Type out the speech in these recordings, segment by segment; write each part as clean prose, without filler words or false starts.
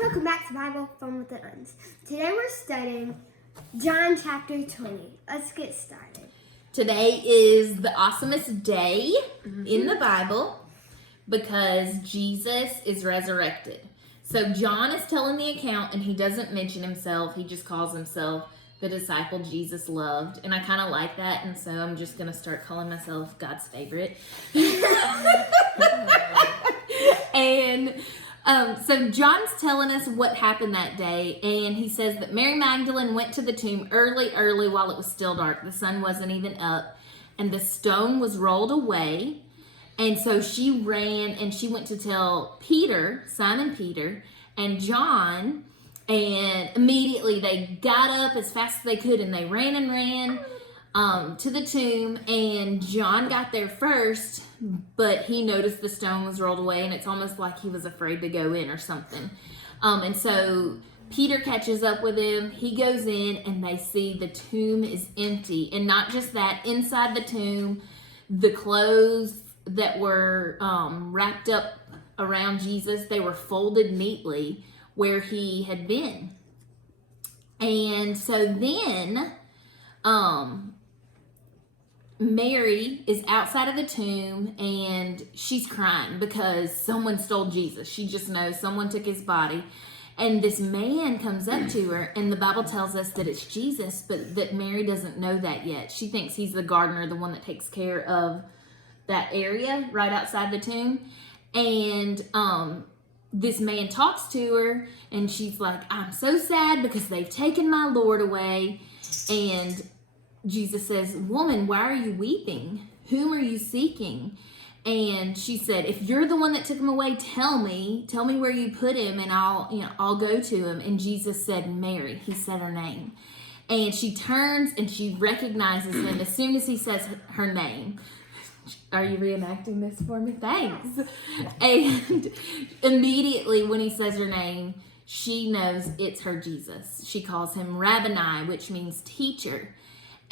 welcome back to Bible Fun with the Uns. Today we're studying John chapter 20. Let's get started. Today is the awesomest day in the Bible because Jesus is resurrected. So John is telling the account and he doesn't mention himself. He just calls himself the disciple Jesus loved. And I kind of like that. And so I'm just going to start calling myself God's favorite. So John's telling us what happened that day, and he says that Mary Magdalene went to the tomb early while it was still dark. The sun wasn't even up, and the stone was rolled away. And so she ran and she went to tell Peter, Simon Peter, and John, and immediately they got up as fast as they could, and they ran to the tomb. And John got there first, but he noticed the stone was rolled away, and it's almost like he was afraid to go in or something. And so Peter catches up with him. He goes in, and they see the tomb is empty. And not just that, inside the tomb, the clothes that were wrapped up around Jesus, they were folded neatly where he had been. And so then Mary is outside of the tomb and she's crying because someone stole Jesus. She just knows someone took his body. And this man comes up to her, and the Bible tells us that it's Jesus, but that Mary doesn't know that yet. She thinks he's the gardener, the one that takes care of that area right outside the tomb. And this man talks to her, and she's like, I'm so sad because they've taken my Lord away. And Jesus says, woman, why are you weeping? Whom are you seeking? And she said, if you're the one that took him away, tell me where you put him, and I'll go to him. And Jesus said, Mary. He said her name. And she turns and she recognizes him as soon as he says her name. Are you reenacting this for me? Thanks. And immediately when he says her name, she knows it's her Jesus. She calls him Rabboni, which means teacher.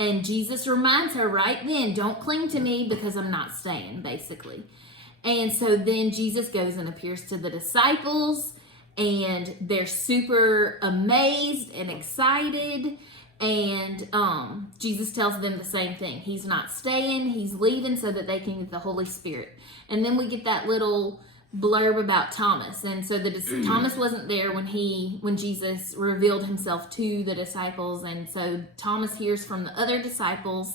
And Jesus reminds her right then, don't cling to me because I'm not staying, basically. And so then Jesus goes and appears to the disciples, and they're super amazed and excited. And Jesus tells them the same thing. He's not staying, he's leaving so that they can get the Holy Spirit. And then we get that little blurb about Thomas. And so Thomas wasn't there when Jesus revealed himself to the disciples. And so Thomas hears from the other disciples,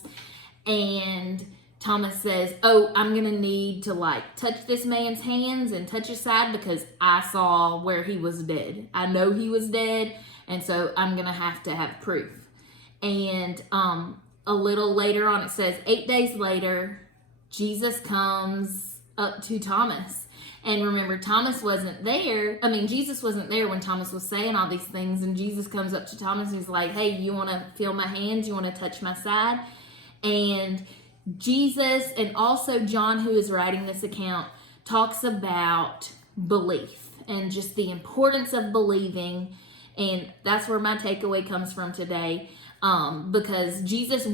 and Thomas says, oh, I'm going to need to touch this man's hands and touch his side because I saw where he was dead. I know he was dead. And so I'm going to have proof. And a little later on, it says 8 days later, Jesus comes up to Thomas. And remember, Jesus wasn't there when Thomas was saying all these things. And Jesus comes up to Thomas and he's like, hey, you want to feel my hands? You want to touch my side? And Jesus, and also John, who is writing this account, talks about belief and just the importance of believing. And that's where my takeaway comes from today. Because Jesus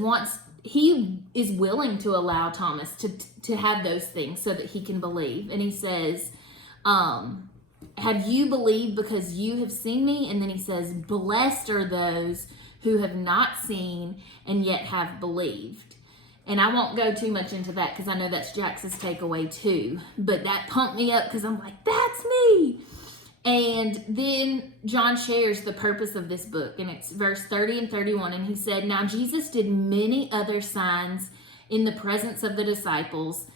he is willing to allow Thomas to have those things so that he can believe. And he says, have you believed because you have seen me? And then he says, blessed are those who have not seen and yet have believed. And I won't go too much into that because I know that's Jax's takeaway too. But that pumped me up because I'm like, that's me. And then John shares the purpose of this book, and it's verse 30 and 31. And he said, now Jesus did many other signs in the presence of the disciples,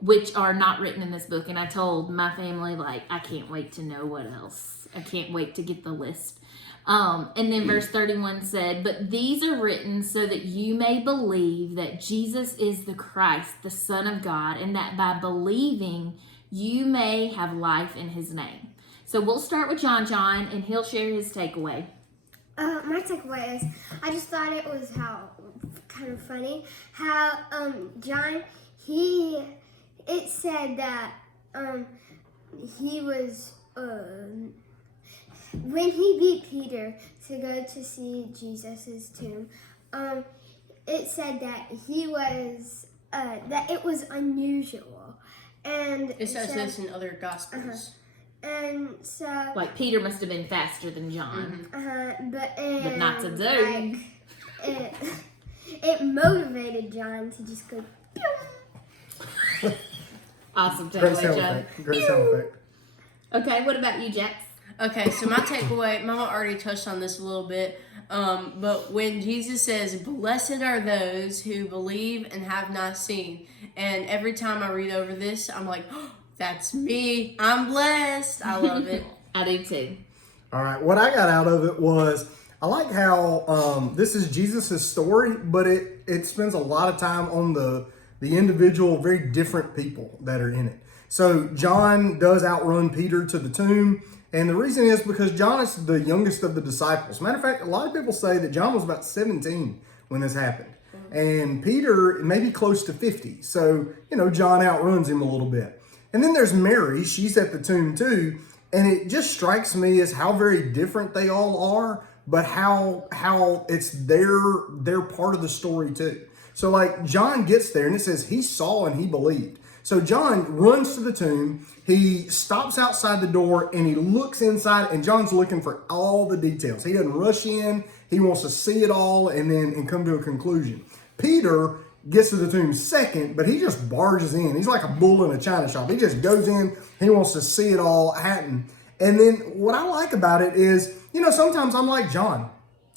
which are not written in this book. And I told my family, I can't wait to know what else. I can't wait to get the list. And then verse 31 said, but these are written so that you may believe that Jesus is the Christ, the Son of God, and that by believing you may have life in his name. So we'll start with John, and he'll share his takeaway. My takeaway is, I just thought it was kind of funny how John, it said that he was, when he beat Peter to go to see Jesus' tomb, it said that that it was unusual. And it says this in other Gospels. And so, Like Peter must have been faster than John. but not to do. like, it motivated John to just go. Pew! Awesome Great takeaway, sound Joe. effect. Great sound effect. Okay, what about you, Jax? Okay, so my takeaway, Mama already touched on this a little bit, but when Jesus says, "Blessed are those who believe and have not seen," and every time I read over this, I'm like, oh, that's me. I'm blessed. I love it. I do too. All right, what I got out of it was I like how this is Jesus' story, but it spends a lot of time on the individual, very different people that are in it. So John does outrun Peter to the tomb, and the reason is because John is the youngest of the disciples. Matter of fact, a lot of people say that John was about 17 when this happened, and Peter maybe close to 50. So, John outruns him a little bit. And then there's Mary. She's at the tomb too. And it just strikes me as how very different they all are, but how it's their part of the story too. So like John gets there and it says he saw and he believed. So John runs to the tomb. He stops outside the door and he looks inside, and John's looking for all the details. He doesn't rush in. He wants to see it all and come to a conclusion. Peter gets to the tomb second, but he just barges in. He's like a bull in a china shop. He just goes in. He wants to see it all happen. And then what I like about it is, sometimes I'm like John.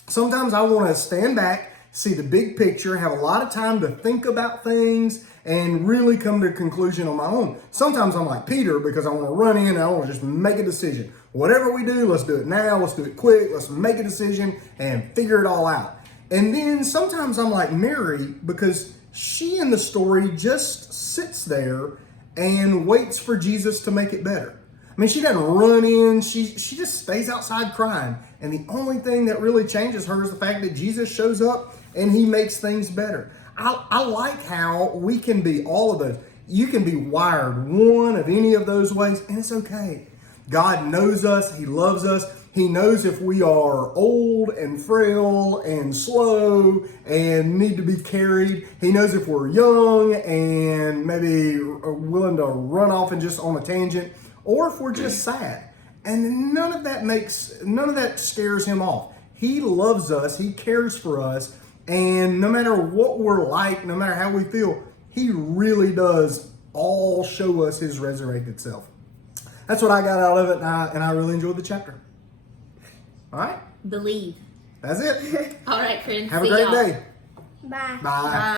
Sometimes I want to stand back, see the big picture, have a lot of time to think about things, and really come to a conclusion on my own. Sometimes I'm like Peter because I want to run in and I want to just make a decision. Whatever we do, let's do it now. Let's do it quick. Let's make a decision and figure it all out. And then sometimes I'm like Mary because she in the story just sits there and waits for Jesus to make it better. I mean, she doesn't run in. She just stays outside crying. And the only thing that really changes her is the fact that Jesus shows up and he makes things better. I like how we can be all of those. You can be wired one of any of those ways, and it's okay. God knows us. He loves us. He knows if we are old and frail and slow and need to be carried. He knows if we're young and maybe willing to run off and just on a tangent, or if we're just sad. And none of that scares him off. He loves us. He cares for us. And no matter what we're like, no matter how we feel, he really does all show us his resurrected self. That's what I got out of it, and I really enjoyed the chapter. All right? Believe. That's it. All right, friends. Have a See great y'all. day. Bye. Bye.